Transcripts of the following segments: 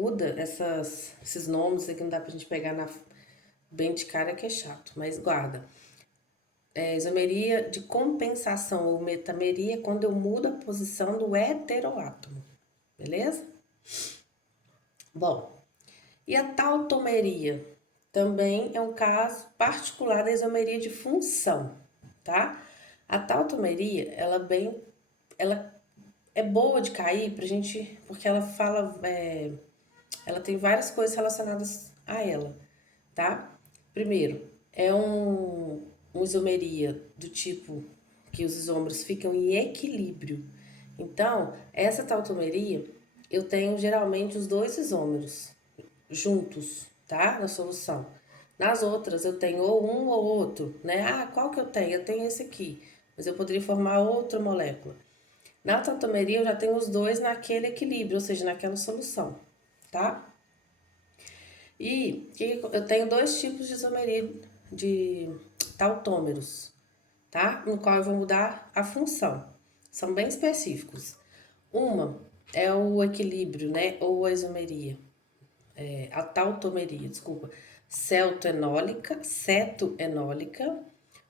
muda esses nomes aqui, não dá pra gente pegar bem de cara que é chato, mas guarda. Isomeria de compensação ou metameria quando eu mudo a posição do heteroátomo, beleza? Bom, e a tautomeria? Também é um caso particular da isomeria de função, tá? A tautomeria, ela é boa de cair pra gente, porque ela fala, ela tem várias coisas relacionadas a ela, tá? Primeiro, é uma isomeria do tipo que os isômeros ficam em equilíbrio. Então, essa tautomeria, eu tenho geralmente os dois isômeros juntos, tá? Na solução. Nas outras, eu tenho ou um ou outro, né? Ah, qual que eu tenho? Eu tenho esse aqui, mas eu poderia formar outra molécula. Na tautomeria, eu já tenho os dois naquele equilíbrio, ou seja, naquela solução, tá? E eu tenho dois tipos de isomeria de tautômeros, tá? No qual eu vou mudar a função. São bem específicos. Uma é o equilíbrio, né? Ou a isomeria. A tautomeria, desculpa. Cetoenólica.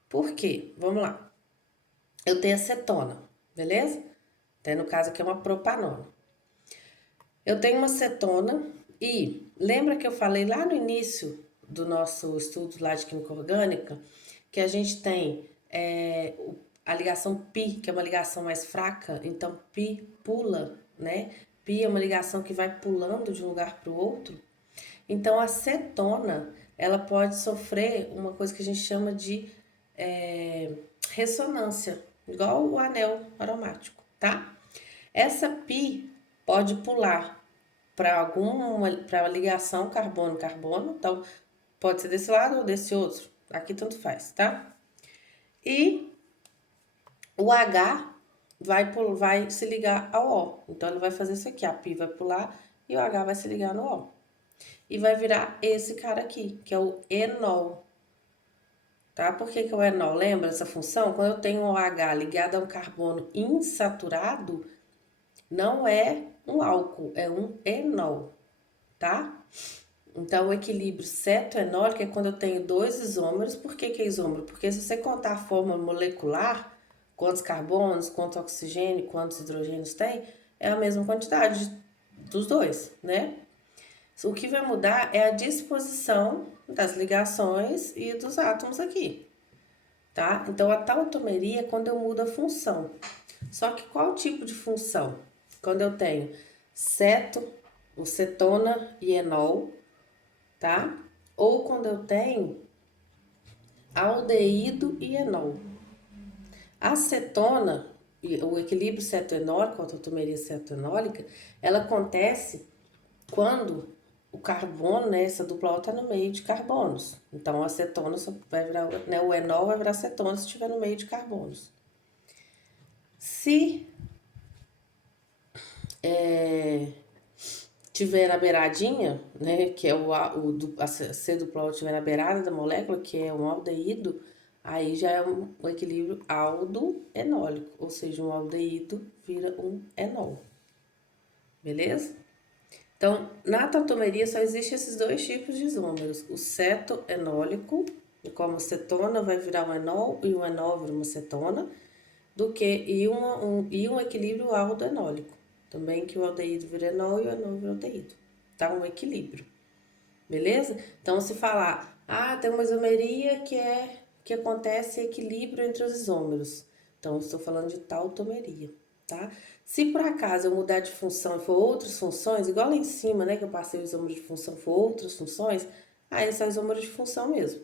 Por quê? Vamos lá. Eu tenho acetona, beleza? Até no caso aqui é uma propanona. Eu tenho uma cetona e lembra que eu falei lá no início do nosso estudo lá de química orgânica que a gente tem a ligação pi, que é uma ligação mais fraca, então pi pula, né? Pi é uma ligação que vai pulando de um lugar para o outro. Então a cetona, ela pode sofrer uma coisa que a gente chama de ressonância, igual o anel aromático, tá? Essa pi pode pular para ligação carbono-carbono, então pode ser desse lado ou desse outro, aqui tanto faz, tá? E o H vai se ligar ao O, então ele vai fazer isso aqui, a pi vai pular e o H vai se ligar no O. E vai virar esse cara aqui, que é o enol, tá? Por que é o enol? Lembra essa função? Quando eu tenho um H ligado a um carbono insaturado, não é um álcool, é um enol, tá? Então, o equilíbrio cetoenólico é quando eu tenho dois isômeros. Por que é isômero? Porque se você contar a forma molecular, quantos carbonos, quanto oxigênio, quantos hidrogênios tem, é a mesma quantidade dos dois, né? O que vai mudar é a disposição das ligações e dos átomos aqui, tá? Então, a tautomeria é quando eu mudo a função. Só que qual tipo de função? Quando eu tenho cetona e enol, tá? Ou quando eu tenho aldeído e enol. A cetona, o equilíbrio cetoenólico, a tautomeria cetoenólica, ela acontece quando o carbono, né, essa dupla O está no meio de carbonos. Então, a cetona só vai virar, né, o enol vai virar cetona se estiver no meio de carbonos. Se tiver na beiradinha, né, que é a C dupla O tiver na beirada da molécula, que é um aldeído, aí já é um equilíbrio aldo-enólico, ou seja, um aldeído vira um enol. Beleza? Então, na tautomeria só existem esses dois tipos de isômeros, o cetoenólico, como cetona vai virar um enol e o enol vira uma cetona, e um equilíbrio aldo-enólico. Também que o aldeído vira enol e o enol vira aldeído. Tá um equilíbrio. Beleza? Então, se falar, tem uma isomeria que acontece equilíbrio entre os isômeros. Então, eu estou falando de tautomeria, tá? Se por acaso eu mudar de função e for outras funções, igual lá em cima, né, que eu passei o isômero de função, for outras funções, aí esse é o isômero de função mesmo,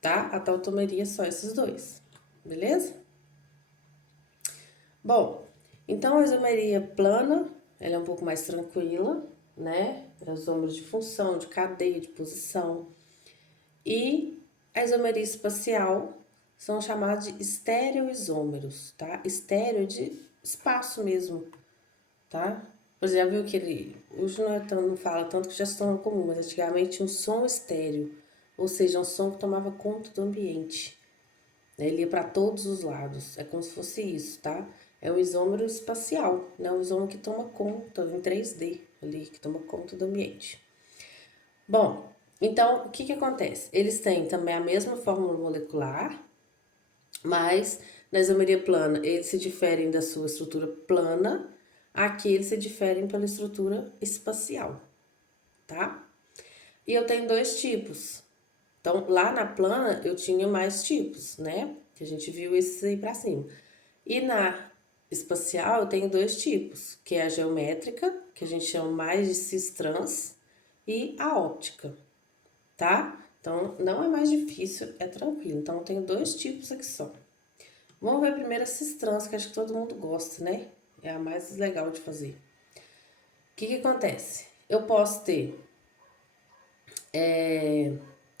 tá? A tautomeria é só esses dois, beleza? Bom, então a isomeria plana, ela é um pouco mais tranquila, né? É os isômeros de função, de cadeia, de posição. E a isomeria espacial são chamados de estereoisômeros, tá? Estéreo de espaço mesmo, tá? Você já viu que hoje não fala tanto que já se tornou comum, mas antigamente tinha um som estéreo, ou seja, um som que tomava conta do ambiente. Né? Ele ia para todos os lados, é como se fosse isso, tá? É um isômero espacial, né? Um isômero que toma conta em 3D, ali que toma conta do ambiente. Bom, então, o que que acontece? Eles têm também a mesma fórmula molecular, mas na isomeria plana eles se diferem da sua estrutura plana, aqui eles se diferem pela estrutura espacial, tá? E eu tenho dois tipos. Então, lá na plana eu tinha mais tipos, né? Que a gente viu esses aí pra cima. E na espacial eu tenho dois tipos, que é a geométrica, que a gente chama mais de cis-trans, e a óptica, tá? Então, não é mais difícil, é tranquilo. Então, eu tenho dois tipos aqui só. Vamos ver primeiro a cis-trans, que acho que todo mundo gosta, né? É a mais legal de fazer. O que que acontece? Eu posso ter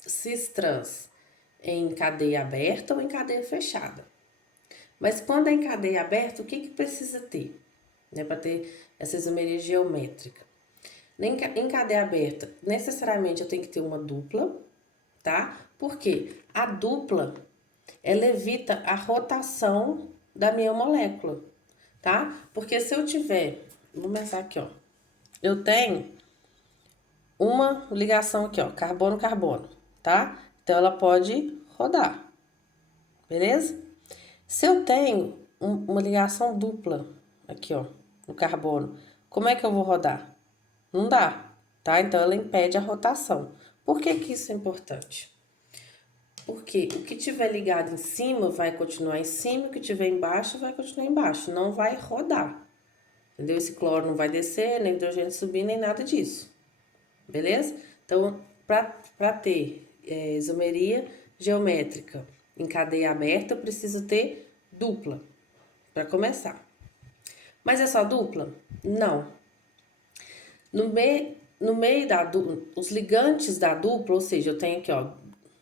cis-trans em cadeia aberta ou em cadeia fechada. Mas quando é em cadeia aberta, o que que precisa ter, né, para ter essa isomeria geométrica? Em cadeia aberta, necessariamente eu tenho que ter uma dupla, tá? Porque a dupla, ela evita a rotação da minha molécula, tá? Porque se eu tiver, vou começar aqui, ó. Eu tenho uma ligação aqui, ó, carbono-carbono, tá? Então ela pode rodar, beleza? Se eu tenho uma ligação dupla aqui, ó, no carbono, como é que eu vou rodar? Não dá, tá? Então ela impede a rotação. Por que que isso é importante? Porque o que tiver ligado em cima vai continuar em cima, o que tiver embaixo vai continuar embaixo, não vai rodar. Entendeu? Esse cloro não vai descer, nem hidrogênio subir, nem nada disso. Beleza? Então, para ter isomeria geométrica em cadeia aberta, eu preciso ter dupla, para começar. Mas é só dupla? Não. No meio da dupla, os ligantes da dupla, ou seja, eu tenho aqui, ó,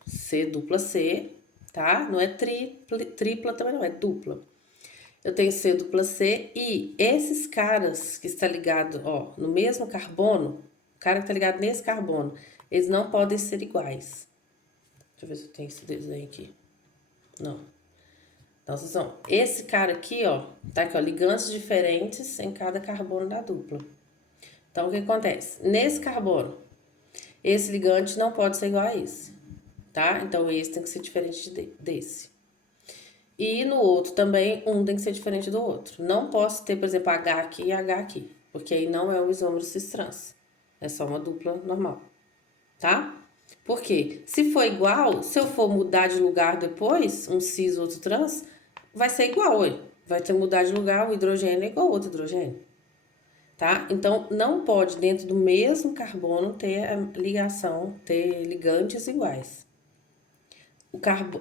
C dupla C, tá? Não é tripla também não, é dupla. Eu tenho C dupla C e esses caras que está ligado, ó, no mesmo carbono, o cara que está ligado nesse carbono, eles não podem ser iguais. Deixa eu ver se eu tenho esse desenho aqui. Não. Então, esse cara aqui, ó, tá aqui, ó, ligantes diferentes em cada carbono da dupla. Então, o que acontece? Nesse carbono, esse ligante não pode ser igual a esse, tá? Então, esse tem que ser diferente desse. E no outro também, um tem que ser diferente do outro. Não posso ter, por exemplo, H aqui e H aqui, porque aí não é um isômero cis-trans. É só uma dupla normal, tá? Por quê? Se for igual, se eu for mudar de lugar depois, um cis, outro trans, vai ser igual, ué. Vai ter que mudar de lugar, o hidrogênio é igual ao outro hidrogênio, tá? Então, não pode, dentro do mesmo carbono, ter a ligação, ter ligantes iguais.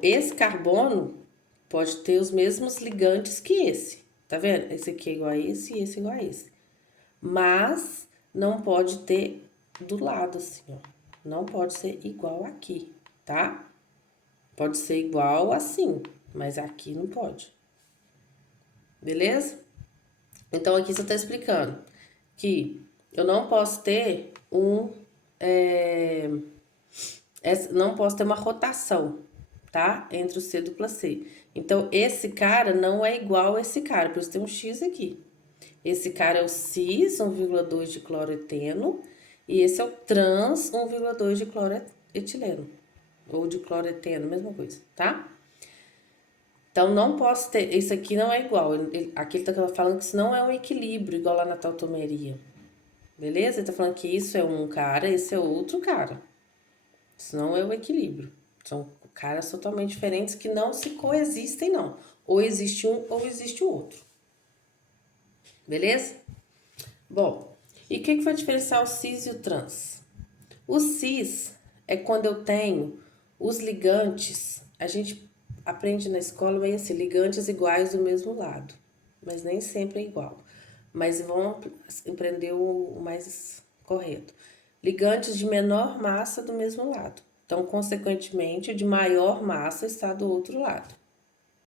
Esse carbono pode ter os mesmos ligantes que esse, tá vendo? Esse aqui é igual a esse e esse é igual a esse. Mas não pode ter do lado, assim, ó. Não pode ser igual aqui, tá? Pode ser igual assim, mas aqui não pode. Beleza? Então, aqui você tá explicando que eu não posso ter não posso ter uma rotação, tá? Entre o C dupla C. Então, esse cara não é igual a esse cara, por isso tem um X aqui. Esse cara é o cis, 1,2 de cloreteno, e esse é o trans, 1,2 de cloretileno. Ou de cloreteno, mesma coisa, tá? Então, não posso ter... Esse aqui não é igual. Aqui ele tá falando que isso não é um equilíbrio, igual lá na tautomeria. Beleza? Ele tá falando que isso é um cara, esse é outro cara. Isso não é o equilíbrio. São caras totalmente diferentes que não se coexistem, não. Ou existe um ou existe o outro. Beleza? Bom, e o que vai diferenciar o cis e o trans? O cis é quando eu tenho os ligantes, a gente aprende na escola meio assim, ligantes iguais do mesmo lado, mas nem sempre é igual. Mas vão empreender o mais correto. Ligantes de menor massa do mesmo lado. Então, consequentemente, o de maior massa está do outro lado.